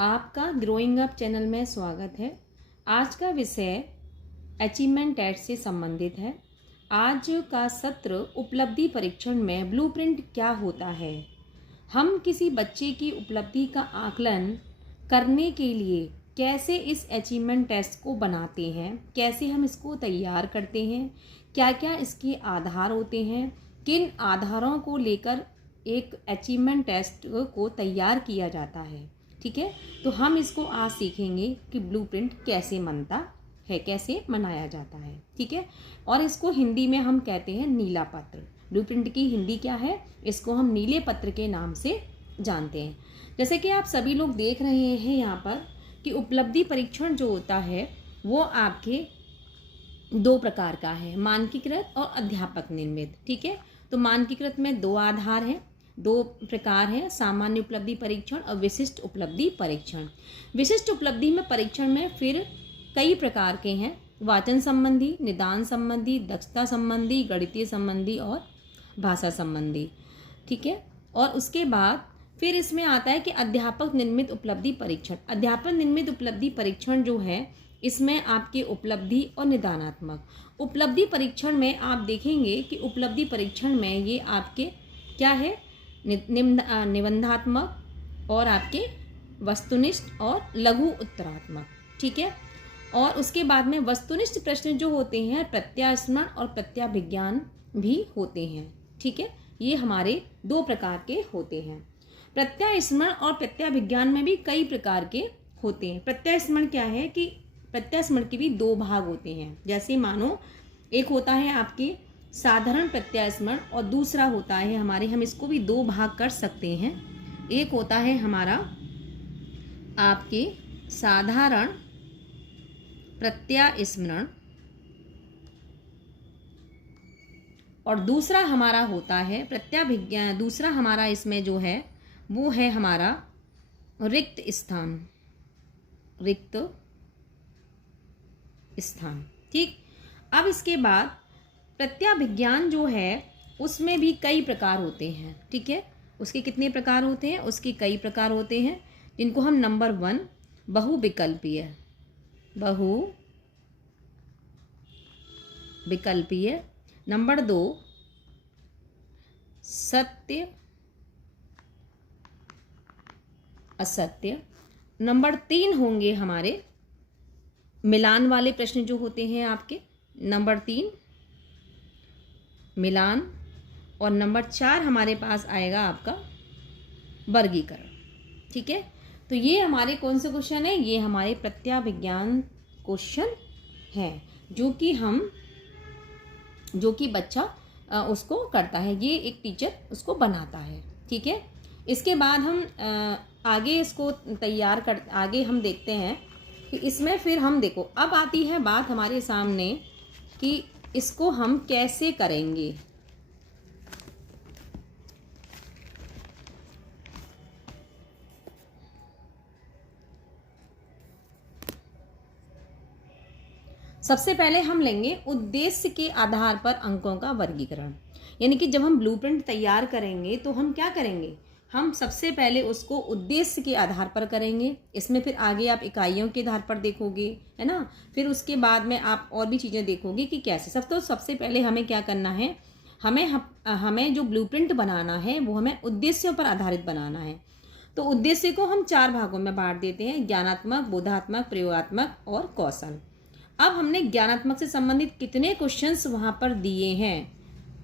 आपका growing up channel में स्वागत है। आज का विषय अचीवमेंट टेस्ट से संबंधित है। आज का सत्र उपलब्धि परीक्षण में ब्लूप्रिंट क्या होता है। हम किसी बच्चे की उपलब्धि का आकलन करने के लिए कैसे इस अचीवमेंट टेस्ट को बनाते हैं, कैसे हम इसको तैयार करते हैं, क्या क्या इसके आधार होते हैं, किन आधारों को लेकर एक अचीवमेंट टेस्ट को तैयार किया जाता है। ठीक है, तो हम इसको आज सीखेंगे कि ब्लूप्रिंट कैसे बनता है, कैसे बनाया जाता है। ठीक है, और इसको हिंदी में हम कहते हैं नीला पत्र। ब्लूप्रिंट की हिंदी क्या है, इसको हम नीले पत्र के नाम से जानते हैं। जैसे कि आप सभी लोग देख रहे हैं यहाँ पर कि उपलब्धि परीक्षण जो होता है वो आपके दो प्रकार का है, मानकीकृत और अध्यापक निर्मित। ठीक है, तो मानकीकृत में दो आधार हैं, दो प्रकार हैं, सामान्य उपलब्धि परीक्षण और विशिष्ट उपलब्धि परीक्षण। विशिष्ट उपलब्धि में परीक्षण में फिर कई प्रकार के हैं, वाचन संबंधी, निदान संबंधी, दक्षता संबंधी, गणितीय संबंधी और भाषा संबंधी। ठीक है, और उसके बाद फिर इसमें आता है कि अध्यापक निर्मित उपलब्धि परीक्षण। अध्यापक निर्मित उपलब्धि परीक्षण जो है इसमें आपके उपलब्धि और निदानात्मक। उपलब्धि परीक्षण में आप देखेंगे कि उपलब्धि परीक्षण में ये आपके क्या है, निबंधात्मक और आपके वस्तुनिष्ठ और लघु उत्तरात्मक। ठीक है, और उसके बाद में वस्तुनिष्ठ प्रश्न जो होते हैं प्रत्यास्मरण और प्रत्याभिज्ञान भी होते हैं। ठीक है, ये हमारे दो प्रकार के होते हैं। प्रत्यास्मरण और प्रत्याभिज्ञान में भी कई प्रकार के होते हैं। प्रत्यास्मरण क्या है कि प्रत्यास्मरण के भी दो भाग होते हैं। जैसे मानो एक होता है आपके साधारण प्रत्यास्मरण और दूसरा होता है हमारे, हम इसको भी दो भाग कर सकते हैं। एक होता है हमारा आपके साधारण प्रत्यास्मरण और दूसरा हमारा होता है प्रत्याभिज्ञान। दूसरा हमारा इसमें जो है वो है हमारा रिक्त स्थान, रिक्त स्थान। ठीक, अब इसके बाद प्रत्याभिज्ञान जो है उसमें भी कई प्रकार होते हैं। ठीक है, उसके कितने प्रकार होते हैं, उसके कई प्रकार होते हैं, जिनको हम नंबर 1 बहुविकल्पीय, बहुविकल्पीय, नंबर 2 सत्य असत्य, नंबर 3 होंगे हमारे मिलान वाले प्रश्न जो होते हैं आपके, नंबर 3 मिलान, और नंबर 4 हमारे पास आएगा आपका वर्गीकरण। ठीक है, तो ये हमारे कौन से क्वेश्चन है, ये हमारे प्रत्याभिज्ञान क्वेश्चन है जो कि बच्चा उसको करता है, ये एक टीचर उसको बनाता है। ठीक है, इसके बाद हम आगे इसको तैयार कर आगे हम देखते हैं कि इसमें फिर हम देखो अब आती है बात हमारे सामने कि इसको हम कैसे करेंगे। सबसे पहले हम लेंगे उद्देश्य के आधार पर अंकों का वर्गीकरण। यानी कि जब हम ब्लूप्रिंट तैयार करेंगे तो हम क्या करेंगे, हम सबसे पहले उसको उद्देश्य के आधार पर करेंगे। इसमें फिर आगे आप इकाइयों के आधार पर देखोगे, है ना, फिर उसके बाद में आप और भी चीज़ें देखोगे कि कैसे। सबसे पहले हमें क्या करना है, हमें जो ब्लूप्रिंट बनाना है वो हमें उद्देश्यों पर आधारित बनाना है। तो उद्देश्य को हम 4 भागों में बांट देते हैं, ज्ञानात्मक, बोधात्मक, प्रयोगात्मक और कौशल। अब हमने ज्ञानात्मक से संबंधित कितने क्वेश्चंस वहाँ पर दिए हैं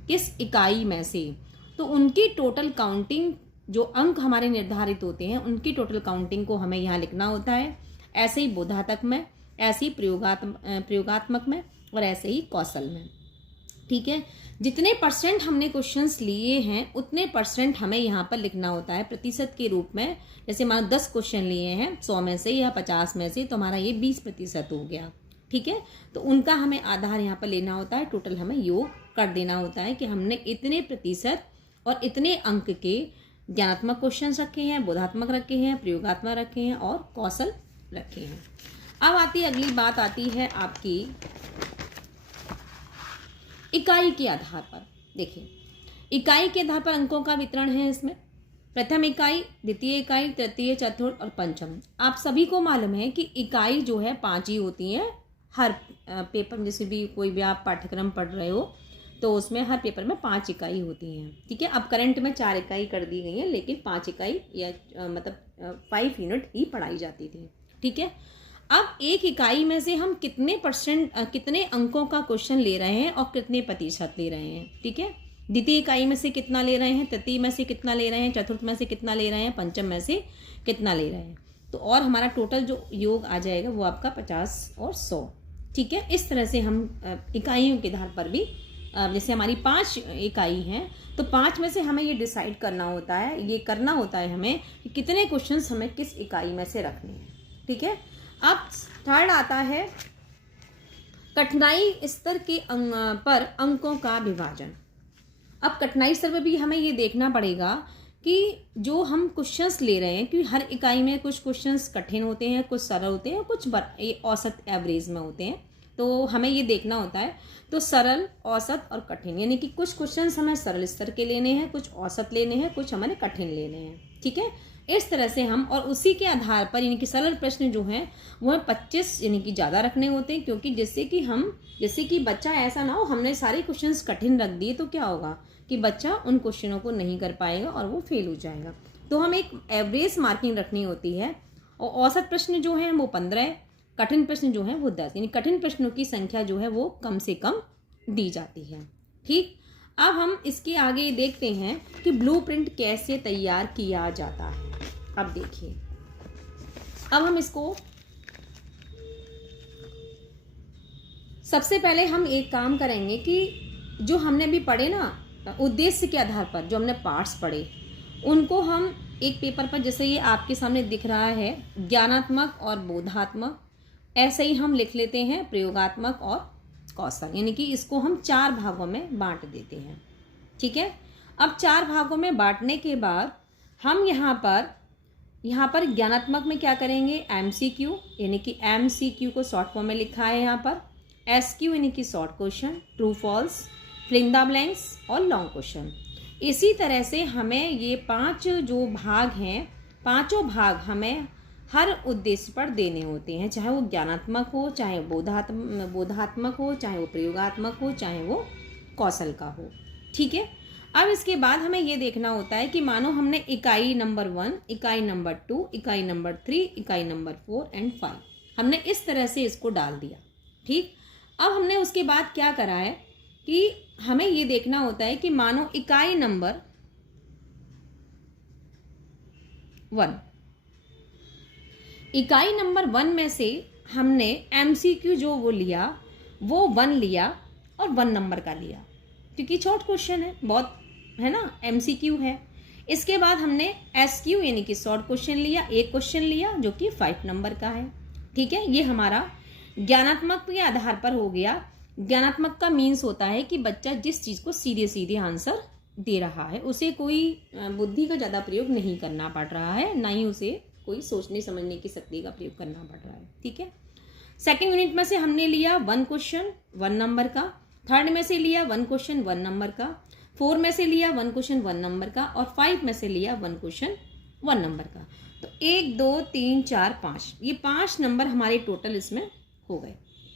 किस इकाई में से, तो उनकी टोटल काउंटिंग, जो अंक हमारे निर्धारित होते हैं उनकी टोटल काउंटिंग को हमें यहाँ लिखना होता है। ऐसे ही बोधात्मक में, ऐसे ही प्रयोगात्मक में और ऐसे ही कौशल में। ठीक है, जितने परसेंट हमने क्वेश्चंस लिए हैं उतने परसेंट हमें यहाँ पर लिखना होता है प्रतिशत के रूप में। जैसे मान 10 क्वेश्चन लिए हैं 100 में से या 50 में से, तो हमारा ये 20% हो गया। ठीक है, तो उनका हमें आधार यहाँ पर लेना होता है, टोटल हमें योग कर देना होता है कि हमने इतने प्रतिशत और इतने अंक के ज्ञानात्मक क्वेश्चन रखे हैं, बोधात्मक रखे हैं, प्रयोगात्मक रखे हैं और कौशल रखे हैं। अब अगली बात आती है आपकी इकाई के आधार पर। देखिए, इकाई के आधार पर अंकों का वितरण है इसमें। प्रथम इकाई, द्वितीय इकाई, तृतीय, चतुर्थ और पंचम। आप सभी को मालूम है कि इकाई जो है 5 ही होती हैं हर पेपर में। जैसे भी कोई भी आप पाठ्यक्रम पढ़ रहे हो तो उसमें हर पेपर में 5 इकाई होती हैं, ठीक है। अब करंट में 4 इकाई कर दी गई है, लेकिन 5 इकाई या मतलब 5 यूनिट ही पढ़ाई जाती थी, ठीक है। अब एक इकाई में से हम कितने अंकों का क्वेश्चन ले रहे हैं और कितने प्रतिशत ले रहे हैं, ठीक है। द्वितीय इकाई में से कितना ले रहे हैं, तृतीय में से कितना ले रहे हैं, चतुर्थ में से कितना ले रहे हैं, पंचम में से कितना ले रहे हैं। तो और हमारा टोटल जो योग आ जाएगा वो आपका 50 और 100, ठीक है। इस तरह से हम इकाइयों के आधार पर भी, जैसे हमारी 5 इकाई हैं तो 5 में से हमें ये डिसाइड करना होता है, ये करना होता है हमें कि कितने क्वेश्चंस हमें किस इकाई में से रखने हैं, ठीक है। अब थर्ड आता है कठिनाई स्तर के पर अंकों का विभाजन। अब कठिनाई स्तर पर भी हमें ये देखना पड़ेगा कि जो हम क्वेश्चंस ले रहे हैं, क्योंकि हर इकाई में कुछ क्वेश्चंस कठिन होते हैं, कुछ सरल होते हैं, कुछ औसत एवरेज में होते हैं, तो हमें ये देखना होता है। तो सरल, औसत और कठिन, यानी कि कुछ क्वेश्चंस हमें सरल स्तर के लेने हैं, कुछ औसत लेने हैं, कुछ हमें कठिन लेने हैं, ठीक है। इस तरह से हम, और उसी के आधार पर यानी कि सरल प्रश्न जो हैं वो 25 यानी कि ज़्यादा रखने होते हैं, क्योंकि जैसे कि बच्चा ऐसा ना हो हमने सारे क्वेश्चंस कठिन रख दिए तो क्या होगा कि बच्चा उन क्वेश्चनों को नहीं कर पाएगा और वो फेल हो जाएगा। तो हमें एक एवरेज मार्किंग रखनी होती है, और औसत प्रश्न जो है वो 15 है, कठिन प्रश्न जो है वो 10, यानी कठिन प्रश्नों की संख्या जो है वो कम से कम दी जाती है, ठीक। अब हम इसके आगे देखते हैं कि ब्लूप्रिंट कैसे तैयार किया जाता है। अब देखिए, अब हम इसको सबसे पहले हम एक काम करेंगे कि जो हमने अभी पढ़े ना, उद्देश्य के आधार पर जो हमने पार्ट्स पढ़े उनको हम एक पेपर पर, जैसे ये आपके सामने दिख रहा है, ज्ञानात्मक और बोधात्मक, ऐसे ही हम लिख लेते हैं प्रयोगात्मक और कौशल, यानी कि इसको हम 4 भागों में बांट देते हैं, ठीक है। अब 4 भागों में बांटने के बाद हम यहाँ पर ज्ञानात्मक में क्या करेंगे, MCQ, यानी कि MCQ को शॉर्ट फॉर्म में लिखा है यहाँ पर, SQ यानी कि short question, true false, fill in the blanks और लॉन्ग क्वेश्चन। इसी तरह से हमें ये 5 जो भाग हैं, पांचों भाग हमें हर उद्देश्य पर देने होते हैं, चाहे वो ज्ञानात्मक हो, चाहे बोधात्मक हो, चाहे वो प्रयोगात्मक हो, चाहे वो कौशल का हो, ठीक है। अब इसके बाद हमें ये देखना होता है कि मानो हमने इकाई नंबर 1, इकाई नंबर 2, इकाई नंबर 3, इकाई नंबर 4 एंड 5 हमने इस तरह से इसको डाल दिया, ठीक। अब हमने उसके बाद क्या करा है कि हमें ये देखना होता है कि मानो इकाई नंबर 1 में से हमने MCQ जो वो लिया, वो 1 लिया और 1 नंबर का लिया, क्योंकि शॉर्ट क्वेश्चन है, बहुत है ना, MCQ है। इसके बाद हमने SQ यानी कि शॉर्ट क्वेश्चन लिया, एक क्वेश्चन लिया जो कि 5 नंबर का है, ठीक है। ये हमारा ज्ञानात्मक के आधार पर हो गया। ज्ञानात्मक का मीन्स होता है कि बच्चा जिस चीज़ को सीधे सीधे आंसर दे रहा है, उसे कोई बुद्धि का ज़्यादा प्रयोग नहीं करना पड़ रहा है, ना ही उसे कोई सोचने समझने की शक्ति का प्रयोग करना पड़ रहा है, ठीक है। सेकेंड यूनिट में से हमने लिया 1 क्वेश्चन 1 नंबर का, थर्ड में से लिया 1 क्वेश्चन 1 नंबर का, 4 में से लिया 1 क्वेश्चन 1 नंबर का, और 5 में से लिया 1 क्वेश्चन 1 नंबर का। तो 1 2 3 4 5 ये 5 नंबर हमारे टोटल इसमें हो गए।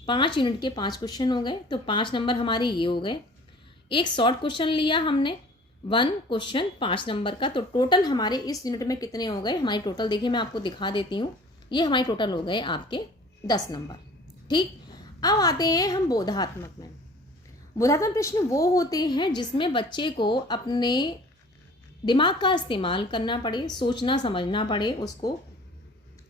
5 यूनिट के 5 क्वेश्चन हो गए, तो 5 नंबर हमारे ये हो गए। एक शॉर्ट क्वेश्चन लिया हमने 1 क्वेश्चन 5 नंबर का, तो टोटल हमारे इस यूनिट में कितने हो गए, हमारी टोटल देखिए मैं आपको दिखा देती हूँ, ये हमारे टोटल हो गए आपके 10 नंबर, ठीक। अब आते हैं हम बोधात्मक में। बोधात्मक प्रश्न वो होते हैं जिसमें बच्चे को अपने दिमाग का इस्तेमाल करना पड़े, सोचना समझना पड़े उसको,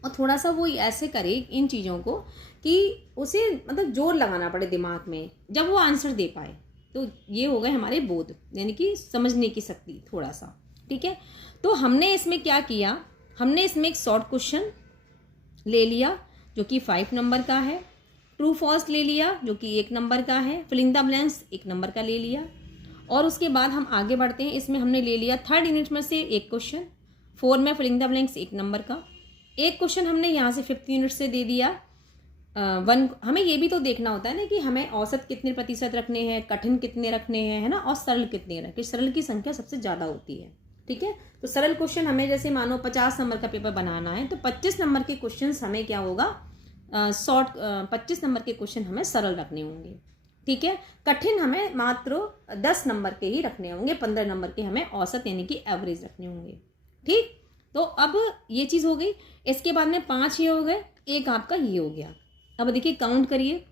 और थोड़ा सा वो ऐसे करे इन चीज़ों को कि उसे मतलब जोर लगाना पड़े दिमाग में जब वो आंसर दे पाए। तो ये हो गए हमारे बोध, यानी कि समझने की शक्ति थोड़ा सा, ठीक है। तो हमने इसमें क्या किया, हमने इसमें एक शॉर्ट क्वेश्चन ले लिया जो कि 5 नंबर का है, ट्रू फॉल्स ले लिया जो कि 1 नंबर का है, fill in the blanks 1 number का ले लिया, और उसके बाद हम आगे बढ़ते हैं। इसमें हमने ले लिया थर्ड यूनिट में से एक क्वेश्चन, 4 में fill in the blanks 1 number का, एक क्वेश्चन हमने यहाँ से 5th यूनिट से दे दिया 1। हमें ये भी तो देखना होता है ना कि हमें औसत कितने प्रतिशत रखने हैं, कठिन कितने रखने हैं, है ना, और सरल कितने रखें। सरल की संख्या सबसे ज़्यादा होती है, ठीक है। तो सरल क्वेश्चन हमें जैसे मानो 50 नंबर का पेपर बनाना है तो 25 नंबर के क्वेश्चन हमें क्या होगा, 25 नंबर के क्वेश्चन हमें सरल रखने होंगे। ठीक है। कठिन हमें मात्र 10 नंबर के ही रखने होंगे, 15 नंबर के हमें औसत यानी कि एवरेज रखने होंगे। ठीक, तो अब ये चीज़ हो गई। इसके बाद में 5 ये हो गए, एक आपका ये हो गया। अब देखिए काउंट करिए,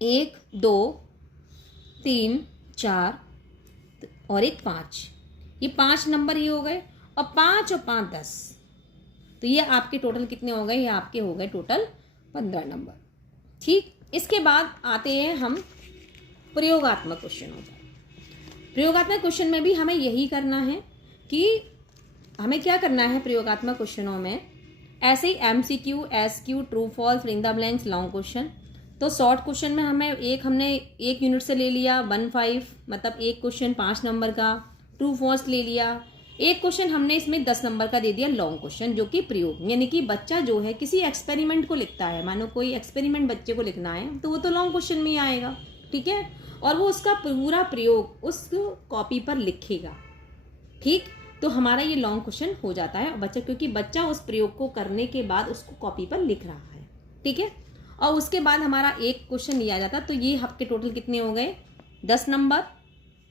1 2 3 4 और एक 5, ये 5 नंबर ये हो गए, और 5 और 5 10, तो ये आपके टोटल कितने हो गए, ये आपके हो गए टोटल 15 नंबर। ठीक, इसके बाद आते हैं हम प्रयोगात्मक क्वेश्चनों पर। प्रयोगात्मक क्वेश्चन में भी हमें यही करना है कि हमें क्या करना है प्रयोगात्मक क्वेश्चनों में, ऐसे ही MCQ, SQ, true false, fill in the blanks, long question. तो शॉर्ट क्वेश्चन में हमने एक यूनिट से ले लिया 1-5, मतलब एक क्वेश्चन 5 नंबर का। ट्रू फॉल्स ले लिया, एक क्वेश्चन हमने इसमें 10 नंबर का दे दिया लॉन्ग क्वेश्चन, जो कि प्रयोग, यानी कि बच्चा जो है किसी एक्सपेरिमेंट को लिखता है, मानो कोई एक्सपेरिमेंट बच्चे को लिखना है तो वो तो लॉन्ग क्वेश्चन में ही आएगा। ठीक है, और वो उसका पूरा प्रयोग उस कॉपी पर लिखेगा। ठीक, तो हमारा ये लॉन्ग क्वेश्चन हो जाता है बच्चा, क्योंकि बच्चा उस प्रयोग को करने के बाद उसको कॉपी पर लिख रहा है। ठीक है, और उसके बाद हमारा एक क्वेश्चन लिया जाता, तो ये आपके टोटल कितने हो गए, 10 नंबर,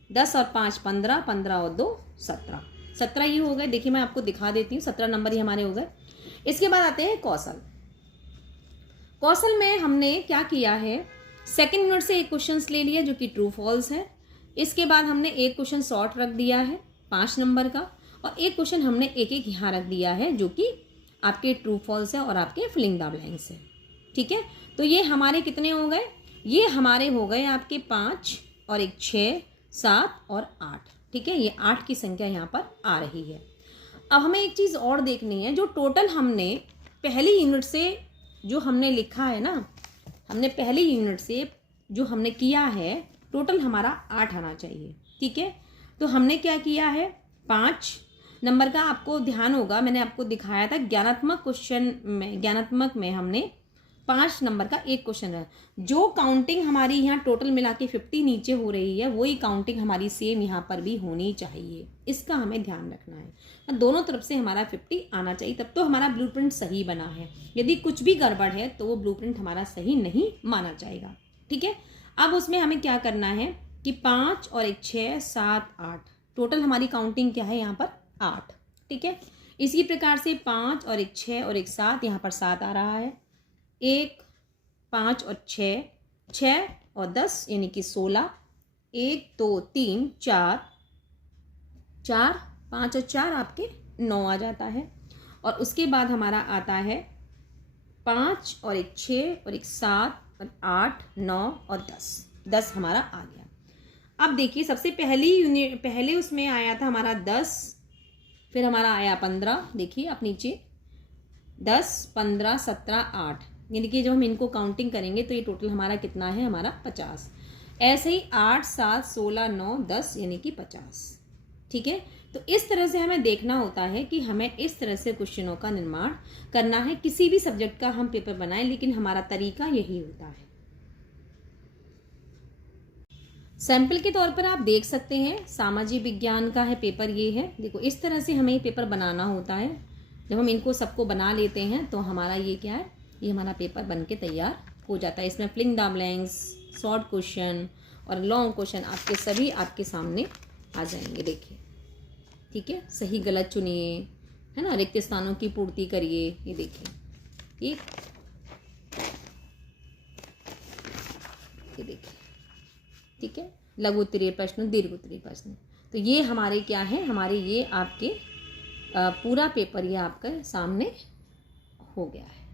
10 और 5 15, 15 और 2 17, 17 ये हो गए। देखिए मैं आपको दिखा देती हूँ, 17 नंबर ही हमारे हो गए। इसके बाद आते हैं कौशल। कौशल में हमने क्या किया है, सेकंड यूनिट से एक क्वेश्चन ले लिया जो कि ट्रू फॉल्स है। इसके बाद हमने एक क्वेश्चन शॉर्ट रख दिया है 5 नंबर का, और एक क्वेश्चन हमने एक एक यहाँ रख दिया है जो कि आपके ट्रू फॉल्स है और आपके फिल इन द ब्लैंक्स है। ठीक है, तो ये हमारे कितने हो गए, ये हमारे हो गए आपके 5 और एक 6 7 और 8। ठीक है, ये 8 की संख्या यहाँ पर आ रही है। अब हमें एक चीज़ और देखनी है, जो टोटल हमने पहली यूनिट से जो हमने लिखा है ना, हमने पहली यूनिट से जो हमने किया है टोटल हमारा 8 आना चाहिए। ठीक है, तो हमने क्या किया है, 5 नंबर का आपको ध्यान होगा, मैंने आपको दिखाया था ज्ञानात्मक क्वेश्चन में, ज्ञानात्मक में हमने 5 नंबर का एक क्वेश्चन है। जो काउंटिंग हमारी यहाँ टोटल मिला के 50 नीचे हो रही है, वही काउंटिंग हमारी सेम यहाँ पर भी होनी चाहिए, इसका हमें ध्यान रखना है। दोनों तरफ से हमारा 50 आना चाहिए, तब तो हमारा ब्लूप्रिंट सही बना है। यदि कुछ भी गड़बड़ है तो वो ब्लूप्रिंट हमारा सही नहीं माना जाएगा। ठीक है, अब उसमें हमें क्या करना है कि 5 और एक 6 7 8, टोटल हमारी काउंटिंग क्या है यहाँ पर 8। ठीक है, इसी प्रकार से 5 और एक 6 और एक 7, यहाँ पर 7 आ रहा है, 1 5 और 6 6 और 10 यानी कि 16, 1 2 3 4 4 5 और 4 आपके 9 आ जाता है। और उसके बाद हमारा आता है 5 और एक 6 और एक 7 और 8 9 और 10 हमारा आ गया। अब देखिए सबसे पहले उसमें आया था हमारा 10, फिर हमारा आया 15, देखिए आप नीचे 10 15 17 8, यानी कि जब हम इनको काउंटिंग करेंगे तो ये टोटल हमारा कितना है, हमारा 50। ऐसे ही 8 7 16 9 10 यानी कि 50। ठीक है, तो इस तरह से हमें देखना होता है कि हमें इस तरह से क्वेश्चनों का निर्माण करना है। किसी भी सब्जेक्ट का हम पेपर बनाएं, लेकिन हमारा तरीका यही होता है। सैंपल के तौर पर आप देख सकते हैं, सामाजिक विज्ञान का है पेपर, ये है। देखो इस तरह से हमें पेपर बनाना होता है। जब हम इनको सबको बना लेते हैं तो हमारा ये क्या है, ये हमारा पेपर बन के तैयार हो जाता है। इसमें fill in the blanks, short question और लॉन्ग क्वेश्चन आपके सभी आपके सामने आ जाएंगे। देखिए, ठीक है, सही गलत चुनिए, है ना, रिक्त स्थानों की पूर्ति करिए। ये देखिए, ये देखिए, ठीक है, लघु उत्तरीय प्रश्न, दीर्घ उत्तरीय प्रश्न। तो ये हमारे क्या है, हमारे ये आपके पूरा पेपर ये आपके सामने हो गया है।